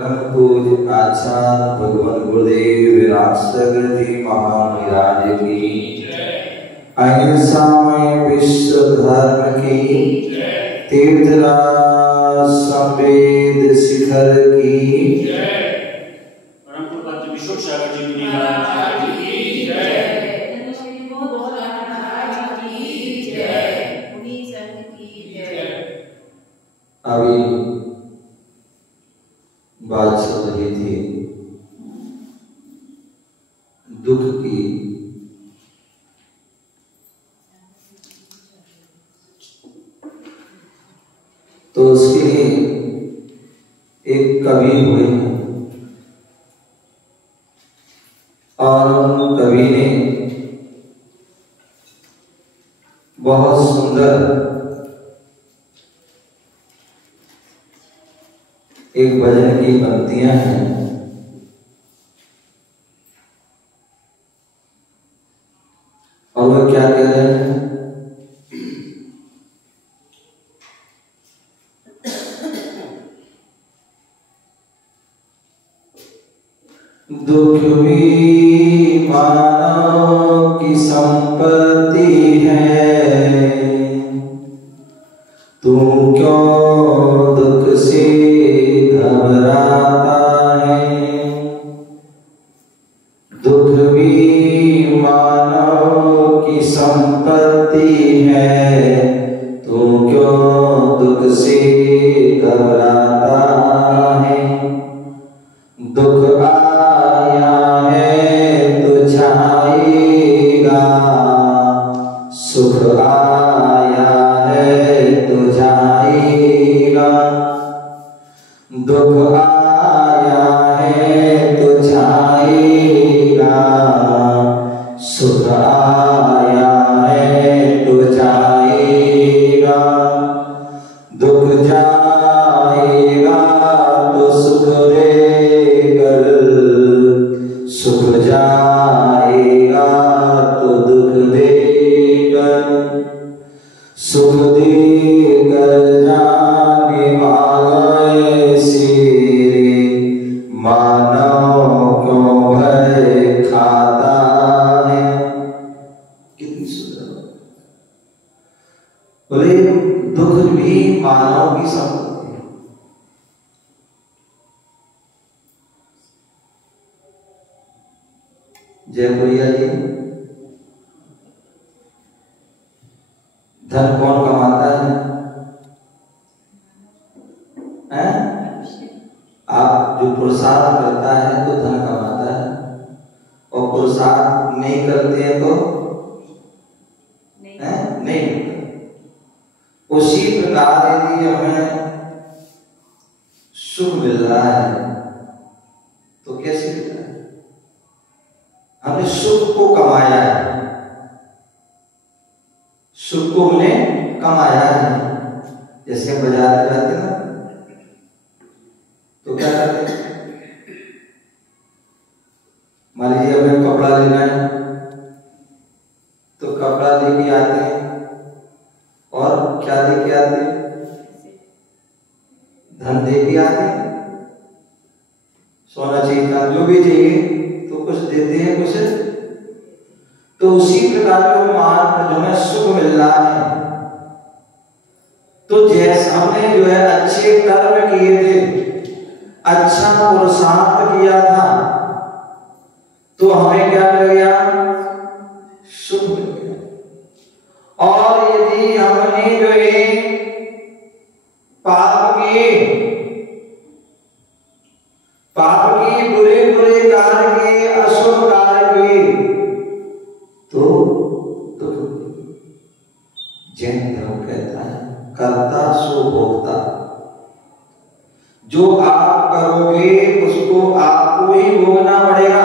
पूज्य आचार्य भगवान गुरुदेव विरासगर जी महाराज की, अहिंसामय विश्व धर्म की, तीर्थराज संवेद शिखर की, परम पूज्य विश्व सागर जी महाराज की जय। अभी बात चल रही थी दुख की। तो उसके लिए एक कवि हुए और कवि ने बहुत सुंदर एक भजन की पंक्तियां हैं। और वो क्या कह रहे हैं? दुख भी मानव की संपत्ति है, तू क्यों दुख से घबराता है। दुख भी मानव की संपत्ति है, तू क्यों दुख से घबराता है। दुख आया है तो जाएगा, सुख आया है तो जाएगा। दुख आया है तो जाएगा, सुख आया है तो जाएगा। दुख जाएगा तो सुख देकर, सुख जाएगा तो दुख देकर। सुख देकर जाने वाले से मानव क्यों भय खाता है। कितनी सुंदर। बोले दुख भी मानव की संपत्ति है। जयपुरिया जी, धन कौन कमाता है? हैं? आप जो पुरुषार्थ करता है तो धन कमाता है, और पुरुषार्थ नहीं करते हैं तो नहीं। उसी प्रकार यदि हमें सुख मिल रहा है तो कैसे मिल रहा है? हमने सुख को कमाया है, सुख को हमने कमाया है। जैसे हम बाजार में जाते हैं ना, तो क्या करते हैं? मान लीजिए हमें कपड़ा लेना है तो कपड़ा लेके आते हैं, और क्या लेके आते हैं? धन देके आते हैं, सोना चाहिए, जो भी चाहिए तो कुछ देते हैं, कुछ। तो उसी प्रकार जो हमें सुख मिल रहा है, तो जैसे हमने जो है अच्छे कर्म किए थे, अच्छा पुरुषार्थ किया था, तो हमें क्या मिल गया? सुख मिल गया। और यदि हमने जो है पाप किए, बुरे बुरे कार्य किए, अशुभ कार्य किए, तो जैन धर्म कहता है कर्ता सो भोक्ता। जो आप करोगे उसको आपको ही भोगना पड़ेगा।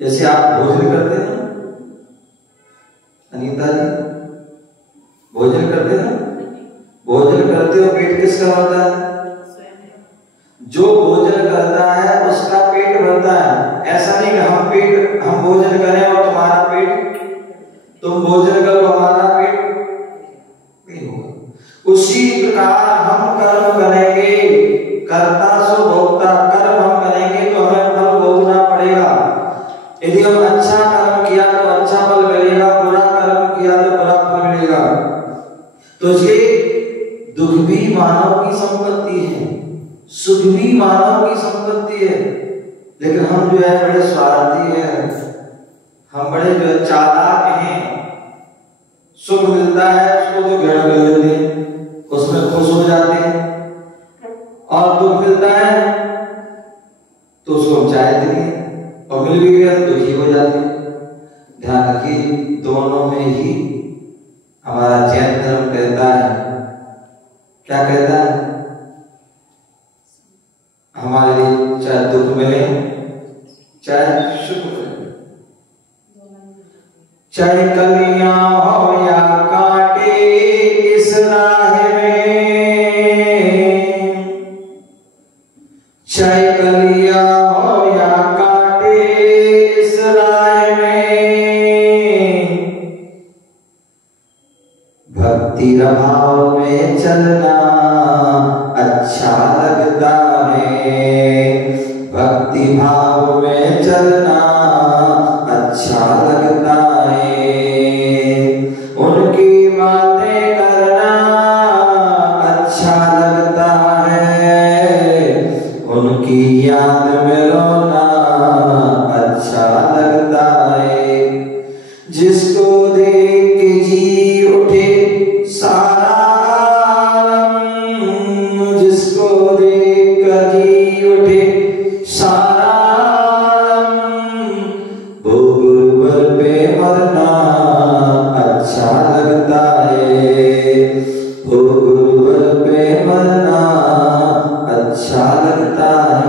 जैसे आप भोजन करते हैं अनीता जी, भोजन करते हैं, भोजन करते हो पेट किसका भरता है? जो भोजन करता है उसका पेट भरता है। ऐसा नहीं कि हम भोजन करें और तुम्हारा पेट, तुम भोजन करो हमारा पेट नहीं होगा। उसी प्रकार हम कर्म करेंगे, कर्ता सो भोक्ता। कर्म हम करेंगे तो हमें फल भोगना पड़ेगा। यदि हम अच्छा कर्म किया तो अच्छा फल मिलेगा, बुरा कर्म किया तो बुरा फल मिलेगा। तो ये दुख भी मानव की संपत्ति है, सुख भी मानव की संपत्ति है। लेकिन हम जो है बड़े स्वार्थी हैं, हम बड़े जो है चालाक हैं। सुख मिलता है उसको तो ग्रहण कर लेते हैं, उसमें खुश हो जाते हैं, और दुख मिलता है तो उसको हम चाहते नहीं, और मिल भी गया तो दुखी हो जाते हैं। ध्यान रखिए, दोनों में ही हमारा जैन धर्म कहता है, क्या कहता है, हमारे लिए चाहे दुख मिले चाहे सुख मिले, चाहे कलियां हो या कांटे इस राह में, चाहे कलियां हो या कांटे इस राह में, भक्ति भाव में चलना अच्छा लगता है, भक्ति भाव में चलना अच्छा लगता है, उनकी बातें करना अच्छा लगता है, उनकी याद में रोना अच्छा लगता है। जिसको देख के जी उठे सारा आलम, जिसको देख कर जी उठे सारा आलम, वो गुरुवर पे मरना अच्छा लगता है, वो गुरुवर पे मरना अच्छा लगता है।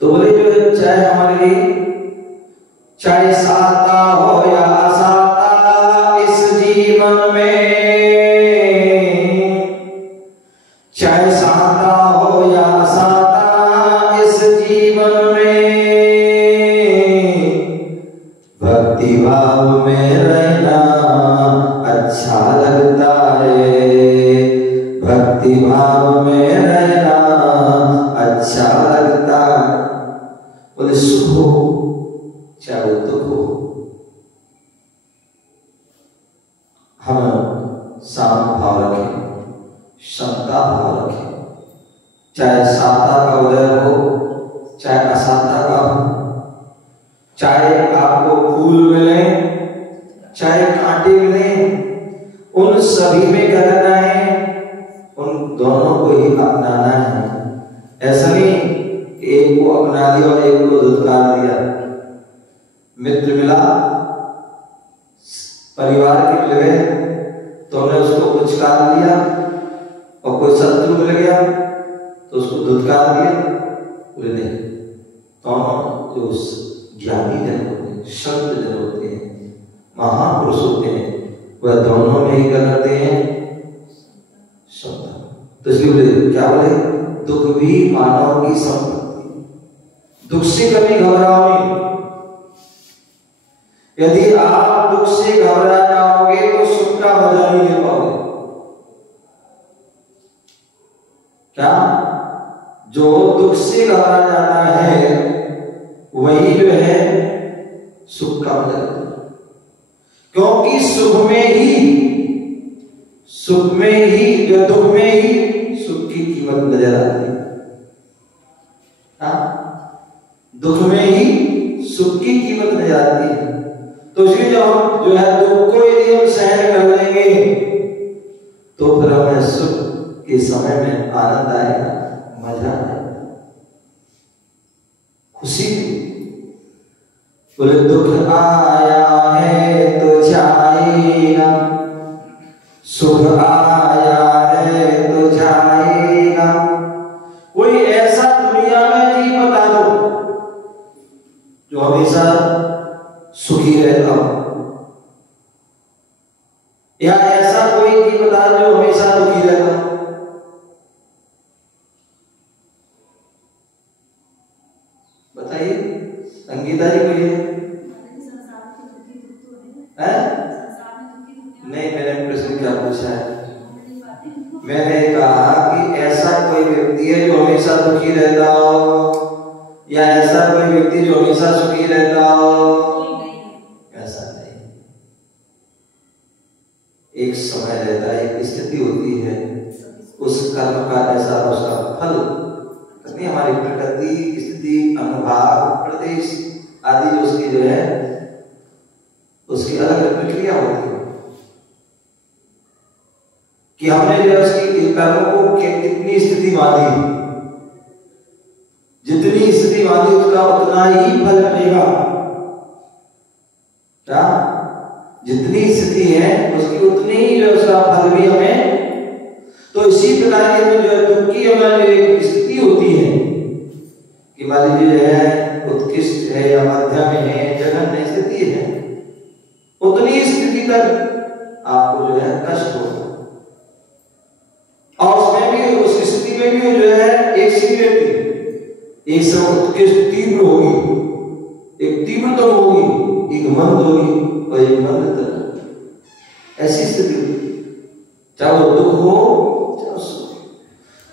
तो बोले जो चाहे हमारे लिए चाहे साता हो या असाता इस जीवन में, चाहे साता हो या असाता इस जीवन में, भक्ति भाव में रहना अच्छा लगता है, भक्ति भाव में रहना अच्छा लगता है। बोले सुख हो चाहे वो दुख हो, हम शांत भाव रखें, क्षमता भाव रखें, चाहे साता का उदय हो चाहे असाता का हो, चाहे आपको फूल मिले चाहे कांटे मिले, उन सभी में क्या करना है, उन दोनों को ही अपनाना है। ऐसा नहीं कि एक को अपना लिया और एक को धुतकार दिया। मित्र मिला, परिवार के मिल गए तो हमने उसको पुचकार दिया, और कोई शत्रु मिल गया तो उसको धुतकार दिया। बोले नहीं, दोनों जो ज्ञानी जन होते हैं, संत जन होते हैं, महापुरुष होते हैं, वह दोनों में ही क्या करते हैं, क्षमता। तो इसलिए बोले क्या बोले, दुख भी मानव की संपत्ति, दुख से कभी घबराओ नहीं। यदि आप दुख से घबरा जाओगे तो सुख का मजा नहीं ले पाओगे। क्या, जो दुख से घबरा जाता है वही जो है सुख का मजा लेता है, क्योंकि सुख में ही जो दुख में ही सुख की कीमत नजर आती है। दुख में ही सुख की कीमत नजर आती है। तो इसलिए जब हम जो है दुख को यदि हम सहन कर लेंगे तो फिर हमें सुख के समय में आनंद आएगा, मजा आएगा, खुशी। बोले दुख आया है तो जाएगा, सुख आया है तो जाएगा। कोई ऐसा दुनिया में जी बता दो जो हमेशा सुखी रहता हो, या ऐसा कोई जी बता जो हमेशा दुखी रहता हो। बताइए संगीता जी, कोई है? नहीं, मैंने प्रश्न क्या पूछा है, मैंने कहा कि ऐसा कोई व्यक्ति है जो हमेशा हमेशा दुखी रहता हो, या ऐसा कोई व्यक्ति जो हमेशा सुखी रहता हो, ऐसा नहीं। एक समय रहता है, एक स्थिति होती है, उस कर्म का ऐसा उसका फल नहीं, हमारी प्रकृति, स्थिति, अनुभाग, प्रदेश आदि जो उसकी जो है उसकी अलग अलग प्रक्रिया होती है कि हमने जो उसकी कर्मों को कितनी स्थिति बांधी, जितनी स्थिति बांधी उसका उतना ही फल मिलेगा। क्या? जितनी स्थिति है उसकी उतनी ही जो उसका फल भी हमें। तो इसी प्रकार की जो है दुख की हमारी स्थिति होती है कि मान लीजिए जो है उत्कृष्ट है या मध्यम है, जघन्य स्थिति है, उतनी स्थिति तक आपको जो है कष्ट होगा, और उसमें भी उस स्थिति में भी जो है एक सी व्यक्ति एक समय उत्कृष्ट तीव्र होगी, एक तीव्रतम होगी, एक मंद होगी और एक मंद। ऐसी स्थिति चाहे वो दुख हो चाहे सुख।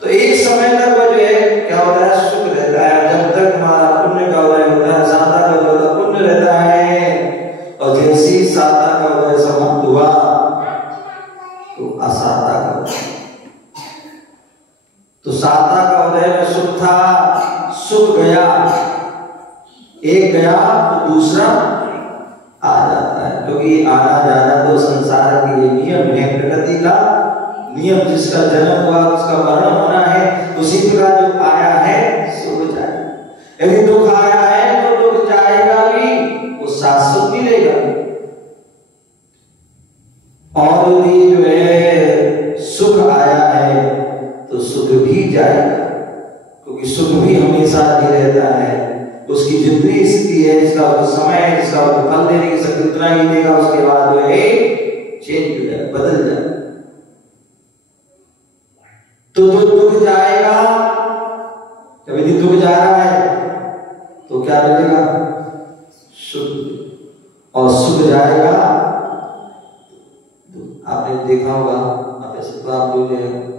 तो एक समय तक वो जो है क्या होता है, सुख रहता है, जब तक हमारा पुण्य का उदय होता है, साता का जो होता पुण्य रहता है, और जैसी साता का उदय समाप्त हुआ तो असाता का, तो साता का उदय में सुख था, सुख गया, एक गया तो दूसरा आ जाता है, क्योंकि आना जाना तो संसार के ये नियम है, प्रकृति का नियम, जिसका जन्म हुआ उसका मरण होना है, उसी प्रकार जो आया है सो हो जाएगा। यदि दुख आया है तो दुख जाएगा भी, वो शाश्वत मिलेगा, और यदि जो है सुख आया है तो सुख भी जाएगा, क्योंकि सुख भी हमेशा ही रहता है। उसकी जितनी स्थिति है, जिसका समय है, जिसका फल देने की शक्ति उतना ही देगा, उसके बाद जो है चेंज हो जाए, बदल जाए। तो दुख जाएगा, जब यदि दुख जा रहा है तो क्या मिलेगा, सुख, और सुख जाएगा। आपने देखा होगा, आप ऐसे तो आप लोग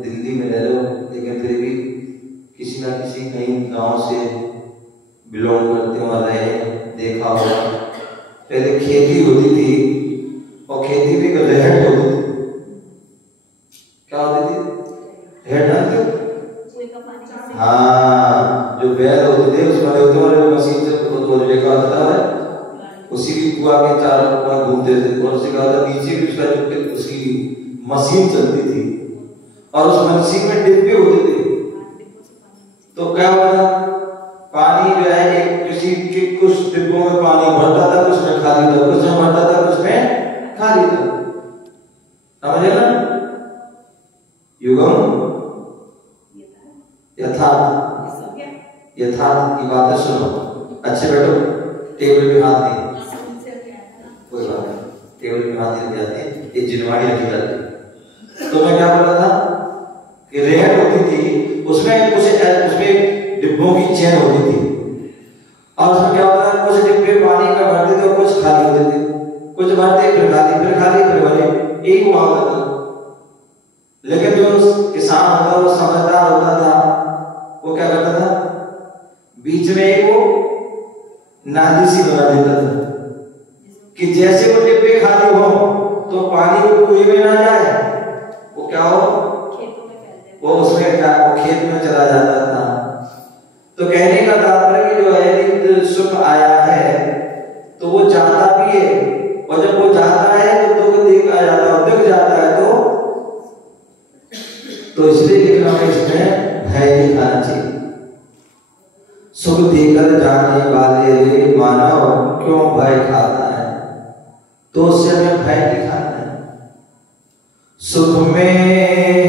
दिल्ली में रह रहे हो, लेकिन फिर भी किसी ना किसी कहीं गांव से बिलोंग करते हो, रहे, देखा होगा पहले खेती होती थी, और खेती में रहट होती थी। क्या होती थी? रहट। हाँ, जो बैल होते थे उसमें मशीन से लेकर आता है, उसी की कुआ के चारों कुआ घूमते थे, और उससे क्या होता नीचे भी उसकी मशीन चलती थी, और उस मशीन में डिब्बे होते थे। तो क्या होता, पानी जो है एक किसी के कुछ डिब्बों में पानी भरता था, कुछ में खाली था, कुछ में भरता था, कुछ में खाली था। समझे ना? युगम यथार्थ, यथार्थ की बातें सुनो, अच्छे बैठो, टेबल पे हाथ नहीं, कोई बात नहीं, टेबल पे हाथ नहीं जाते हैं, ये जिनवाड़ी रखी जाती है। तो मैं क्या बोल रहा था कि रेहट होती थी, उसमें कुछ उसमें डिब्बों की चेन होती थी, और उसमें क्या होता है, कुछ डिब्बे पानी में भरते थे और कुछ खाली होते थे, कुछ भरते फिर खाली, फिर खाली, फिर भरे, एक हुआ करता था। लेकिन जो किसान होता, वो समझदार होता था, वो क्या करता था, बीच में एक वो नाली सी बना देता था कि जैसे वो डिब्बे खाली हो तो पानी वो कुएं में ना जाए, वो क्या हो, वो उसमें क्या, वो खेत में चला जाता था। तो कहने का तात्पर्य जो है, सुख आया है तो वो जाता भी है, और जब वो जाता है तो दुख देखा जाता है, दुख जाता है तो इसलिए लिखना है, इसमें भय दिखाना चाहिए। सुख देकर जाने वाले मानव क्यों भय खाता है, तो उससे हमें भय दिखाना है। सुख में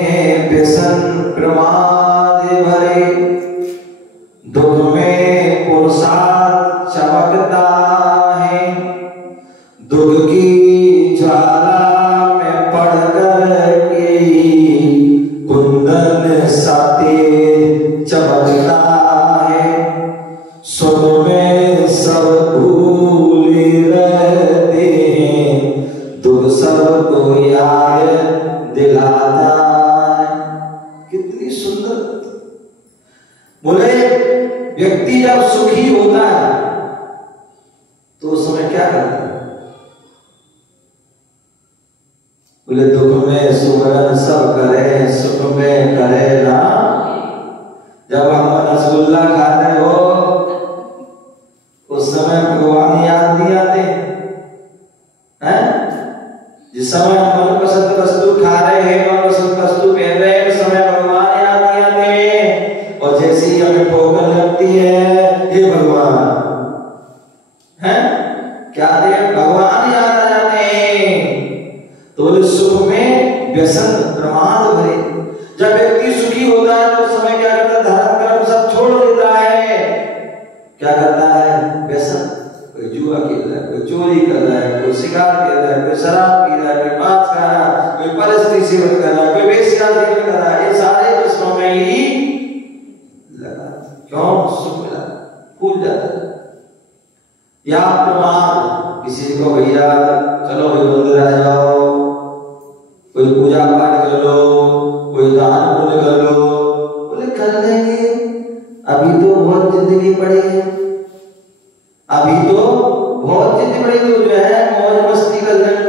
है व्यसन प्रमाद भरे, दुख में पुरुषार्थ चमकता है, दुख की ज्वाला में पड़कर के कुंदन साते चमकता है, सुख में सब भूले रहते हैं, दुख सबको याद दिलाता है। कितनी सुंदर, बोले व्यक्ति जब सुखी होता है तो उस समय क्या करता है? बोले दुख में सुमरन सब करे, सुख में करे ना। जब हम रसगुल्ला खाते हो उस समय भगवान याद नहीं आते हैं? जिस समय हम मनपसंद वस्तु खा रहे हैं, मनपसंद वस्तु पहन रहे हैं, उस समय भगवान याद नहीं आते। और जैसे ही हमें ठोकर लगती है, हे भगवान, हैं? क्या दे? भगवान याद आ जाते हैं। तो सुख में व्यसन प्रमाद भरे। जब व्यक्ति सुखी होता है तो उस समय क्या करता है? धर्म कर्म सब छोड़ देता है। क्या करता है? व्यसन। कोई जुआ खेल रहा है, कोई चोरी कर रहा है, कोई शिकार कर रहा है, कोई शराब पी रहा है, कोई मांस खा रहा है, कोई परस्त्री सेवन कर रहा है, कोई वेश्या सेवन कर रहा है। ये सारे व्यसनों में ही लगा। क्यों? सुख मिला, भूल जाता है। या प्रमाद, किसी को भैया चलो भाई मंदिर आ जाओ, कोई पूजा पाठ कर लो, कोई दान पुण्य कर लो। बोले कर लेंगे, अभी तो बहुत जिंदगी पड़ी है, अभी तो बहुत जिंदगी पड़ी, तो जो है मौज मस्ती कर लेंगे,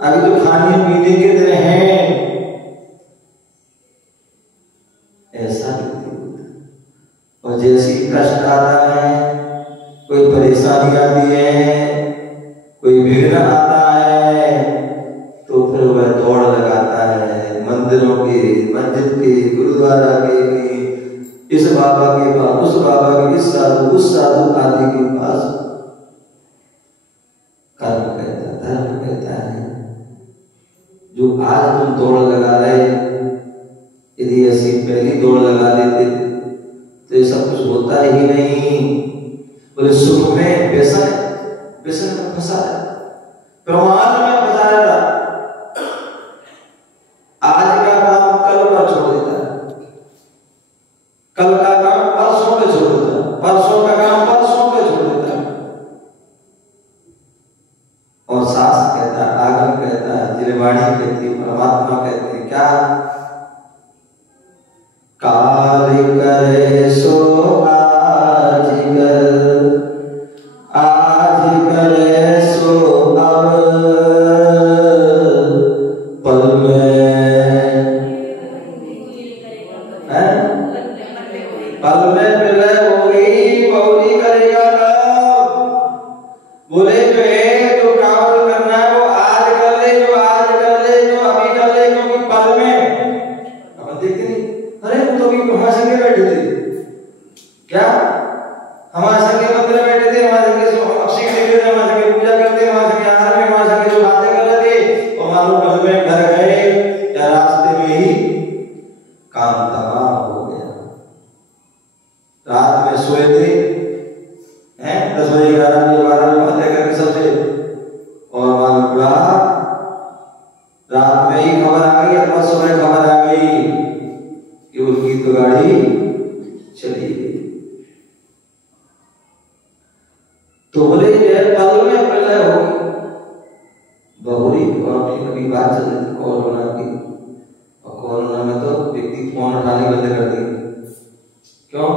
अभी तो खाने पीने के दिन हैं। ऐसा नहीं होता। और जैसी कष्ट आता है, कोई परेशानी आती है, कोई विघ्न आता है, तो फिर वह दौड़ लगाता है मंदिरों के, मस्जिद के, गुरुद्वारा के, इस बाबा के पास, उस बाबा के, इस साधु, उस साधु आदि के पास। कर्म कहता, धर्म कहता है जो आज तुम दौड़ लगा रहे, यदि ऐसी पहली दौड़ लगा लेते तो ये सब कुछ होता ही नहीं। बोले सुख में व्यसन, व्यसन में फंसा है, प्रमाद में फंसा रहता। आज का काम कल पर छोड़ देता है, कल का काम परसों पे छोड़ देता है, परसों का काम परसों पे छोड़ देता है। और शास्त्र कहता है, आगम कहता है, त्रिवाणी कहती है, परमात्मा कहते हैं क्या? काल करे सो आज कर, आज करे सो अब, पल में पल में प्रलय होगी, बहुरी करेगा कब? बोले जो है, जो काम करना है वो आज कर ले, जो आज कर ले, जो अभी कर ले, क्योंकि पल में अब देखते नहीं। अरे वो तो अभी हमारे संगे बैठे थे, क्या हमारे संगे मंदिर में बैठे थे, हमारे संगे अक्षय देते थे, हमारे संगे पूजा करते, हमारे संगे आहार में, हमारे संगे जो बातें कर रहे थे, और मालूम पल में घर गए या रास्ते में ही काम तमाम हो गया। रात में सोए थे, हैं 10 बजे 11 बजे 12 बजे बातें करके सबसे, और मालूम पड़ा रात में ही खबर आ गई, अथवा सुबह खबर आ गई कि उनकी तो गाड़ी चली गई। तो बोले पल में प्रलय होगी, बहुरी। आपने कभी बात चल रही थी कोरोना की, और कोरोना में तो व्यक्ति फोन उठाने बंद कर दिए। क्यों?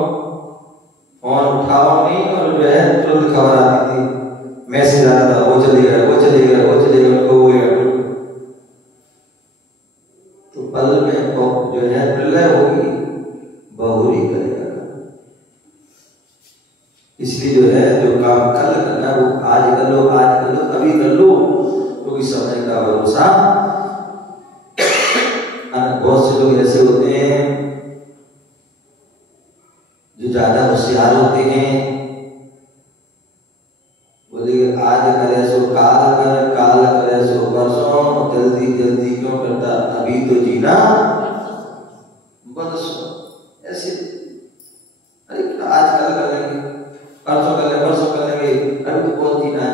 फोन उठाओ नहीं, और जो है तुरंत खबर आती थी, मैसेज आता था, वो चले गया, वो चले गया, वो चले गया, उनको हो गया। तो पल में जो है प्रलय होगी, बहुरी करेगा। इसलिए जो है जो काम कल करना वो आज कर लो, आज कर लो, अभी कर लो, क्योंकि समय का भरोसा। बहुत से लोग ऐसे होते हैं जो ज्यादा होशियार होते हैं, बोले आज करे सो काल कर, काल करे सो परसों, जल्दी जल्दी क्यों करता, अभी तो जीना बरसों। ऐसे अरे आज कल कर लेंगे, परसों कर लेंगे, परसों कर लेंगे, अभी तो बहुत जीना है।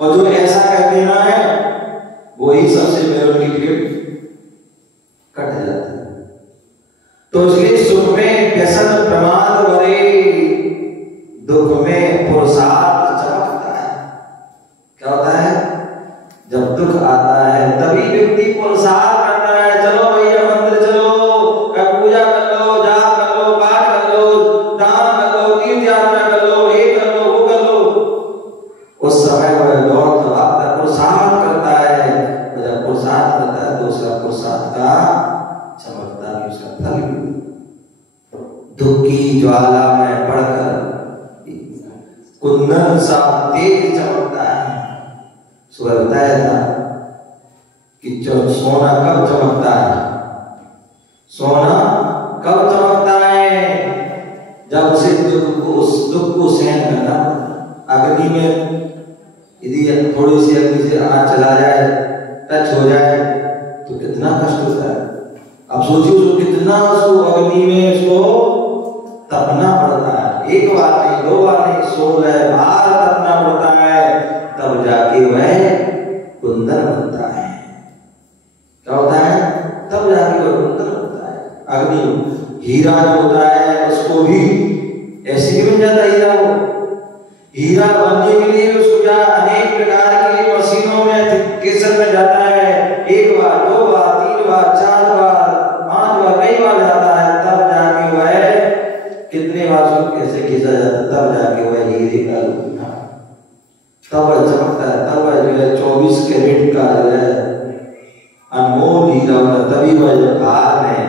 और जो ऐसा कह देना है वही सबसे पहले उनकी टिकट कट जाती है। तो इसलिए सुख में व्यसन प्रमाद भरे, दुख में पुरुषार्थ चमकता है। क्या होता है? जब दुख आता है तभी व्यक्ति पुरुषार्थ करता है, चलो भैया मंदिर चलो, पूजा कर लो, जाप कर लो, पाठ कर लो, दुख की ज्वाला में पड़कर कुंदन सा तेज चमकता है। सुबह बताया था कि सोना कब चमकता है? सोना कब चमकता है? जब उसे उस दुख को सहन करना पड़ता। अग्नि में यदि थोड़ी सी अग्नि से आग चला जाए, टच हो जाए तो कितना कष्ट होता है। अब सोचिए उसको कितना उसको अग्नि में उसको तपना पड़ता है। एक बार नहीं, दो बार नहीं, 16 बार तपना पड़ता है, तब जाके वह कुंदन बनता है। क्या होता है? तब जाके वह कुंदन बनता है। अग्नि हीरा जो होता है उसको भी ऐसे ही बन जाता है। हीरा बनने के लिए उसको क्या अनेक प्रकार की मशीनों में केसर में जाता है। एक बार, दो बार, 3 बार, 4 बार, 5 बार, कई बार जाता है, तब जाके वह कितने बार उसको कैसे खींचा जाता है, तब जाके वह हीरे का रूप तब वह चमकता है। तब वह जो है 24 कैरेट का जो है अनमोल हीरा होता है। तभी वह जो हार में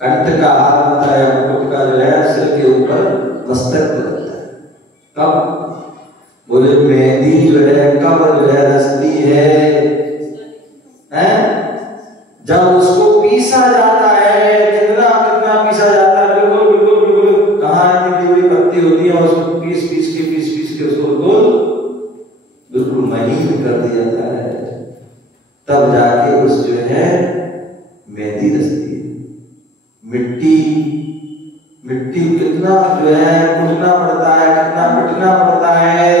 कंठ का हार बनता है, मुकुट का जो है सिर के ऊपर मस्तक पर लगता है। कब? बोले मेहंदी जो है कब जो है रचती है? जब उसको पीसा जाता है। कितना कितना पीसा जाता है? बिल्कुल बिल्कुल बिल्कुल। कहाँ इतनी बड़ी पत्ती होती है, उसको पीस पीस के उसको बिल्कुल महीन कर दिया जाता है। तब जाके उस जो है मेहंदी रचती है। मिट्टी कितना जो है कूटना पड़ता है, कितना पिटना पड़ता है,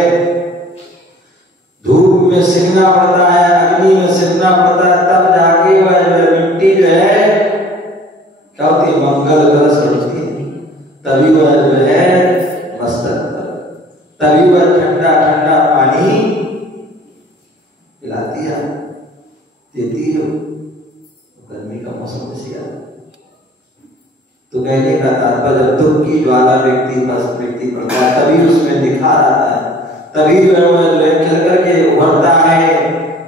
धूप में सेकना पड़ता है, अग्नि में सेकना पड़ता है, तब जाके वह मिट्टी जो है क्या होती है? मंगल कलश बनती है। तभी वह जो है मस्तक, तभी वह ठंडा ठंडा पानी पिलाती है, देती है। गर्मी का मौसम ऐसी आता है। तो कहने का तात्पर्य जब दुख की ज्वाला व्यक्ति पड़ता है तभी उसमें निखार आता है, तभी जो है खिल करके उभरता है,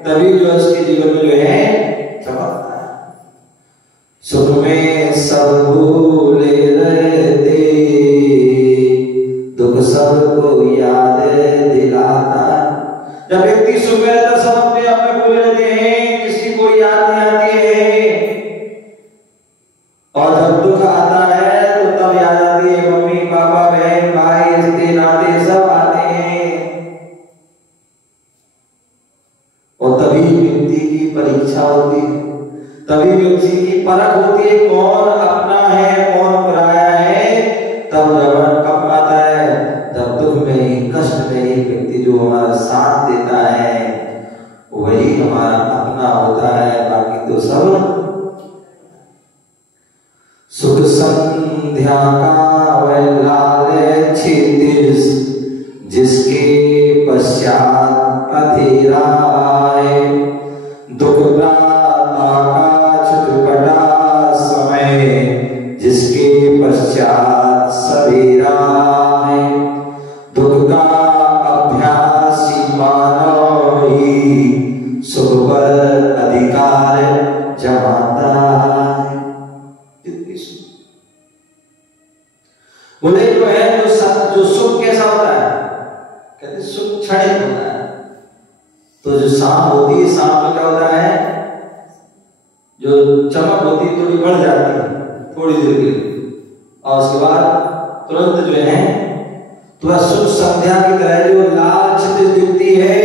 तभी जो उसके जीवन में जो है चमकता है। सुख में सब भूले रहते, दुख सबको याद दिलाता। जब व्यक्ति सुख में रहता सब अपने आप में भूल रहते हैं, किसी को याद नहीं आती है, और जब दुख आता है तो तब याद आती है मम्मी पापा बहन भाई रिश्ते नाते सब आते हैं। और तभी व्यक्ति की परीक्षा होती है, तभी व्यक्ति की परख होती है कौन अपना है कौन पराया है। तब जब कब आता है? जब दुख में ही कष्ट में ही व्यक्ति जो हमारा साथ देता है वही हमारा अपना होता है, बाकी तो सब। सुख संध्या का वह लाल क्षितिज जिसके पश्चात अंधेरा आए, दुख प्रातः का छुटपटा समय जिसके पश्चात सवेरा है, दुख का अभ्यासी मानव ही सुख पर अधिकार जमाता है। बोले जो है जो सुख कैसा होता है? कहते सुख क्षणिक होता है। तो जो शाम होती है, शाम में क्या होता है? जो चमक होती है थोड़ी बढ़ जाती है थोड़ी देर के लिए, और उसके बाद तुरंत जो है तो वह सुख संध्या की तरह जो लाल क्षितिज दिखती है,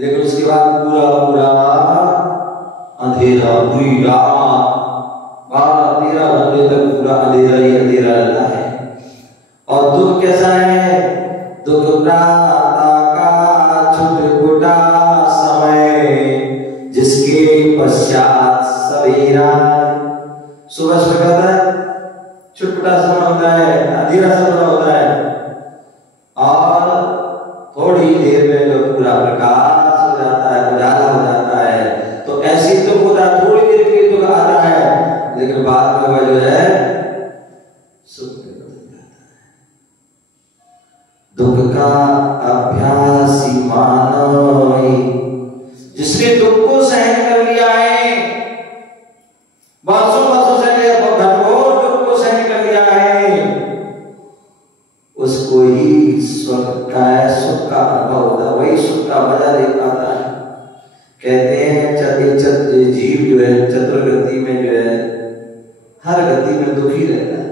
लेकिन उसके बाद पूरा पूरा अंधेरा, पूरी रात 12-13 घंटे तक पूरा अंधेरा ही अंधेरा रहता है। और दुख कैसा है? दुख प्रातः का छुटपुटा समय जिसके पश्चात सवेरा। सुबह सुबह क्या होता है? छुटपुटा समय होता है, अंधेरा समय होता है, और थोड़ी देर में जो पूरा प्रकाश हो जाता है, उजाला हो जाता है। तो ऐसी दुख होता है, थोड़ी देर के लिए दुख आता है, लेकिन बाद में वह जो है सुख में बदल जाता है। दुख का अभ्यासी मानव ही जिसने दुख को सहन कर लिया है, वर्षों वर्षों से घनघोर दुख को सहन कर लिया है, प्रकृति में जो है हर गति में दुखी रहता है।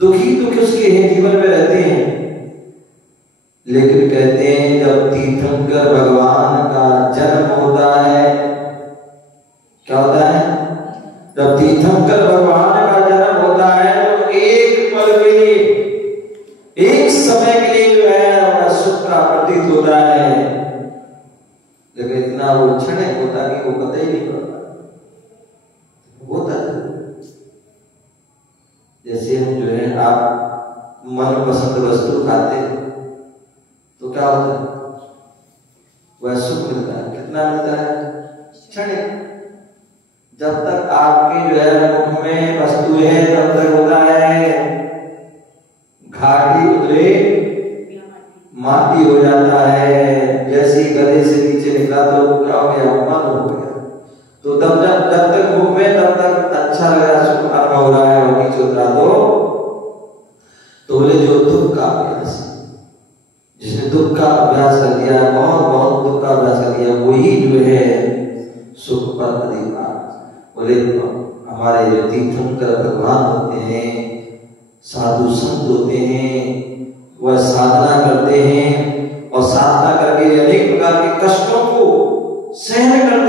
दुखी तो उसके जीवन में रहते हैं, लेकिन कहते हैं जब तीर्थंकर भगवान का जन्म होता है, क्या होता है? जब तीर्थंकर भगवान का जन्म होता है तो एक पल के लिए, एक समय के लिए जो है सुख का प्रतीत होता है, लेकिन इतना वो क्षणिक होता कि वो पता ही नहीं पड़ता होता है। जैसे हम जो है आप मनपसंद वस्तु खाते हैं तो क्या होता है? वह सुख मिलता है। कितना मिलता है? क्षणिक। जब तक आपके जो है मुख में वस्तु है तब तक होता है घाटी उतरे माटी हो जाता है। जैसे ही गले से नीचे निकला तो क्या हो गया? मन हो गया। तो तब जब तक मुख में तब तक अच्छा लग रहा, सुख अनुभव हो रहा है, और नीचे उतरा तो बोले जो दुख का अभ्यास, जिसने दुख का अभ्यास कर दिया, बहुत दुख का अभ्यास कर दिया, वही जो है सुख पर अधिकार। बोले हमारे जो तीर्थंकर भगवान होते हैं, साधु संत होते हैं, वह साधना करते हैं और साधना करके अनेक प्रकार के कष्टों को सहन करते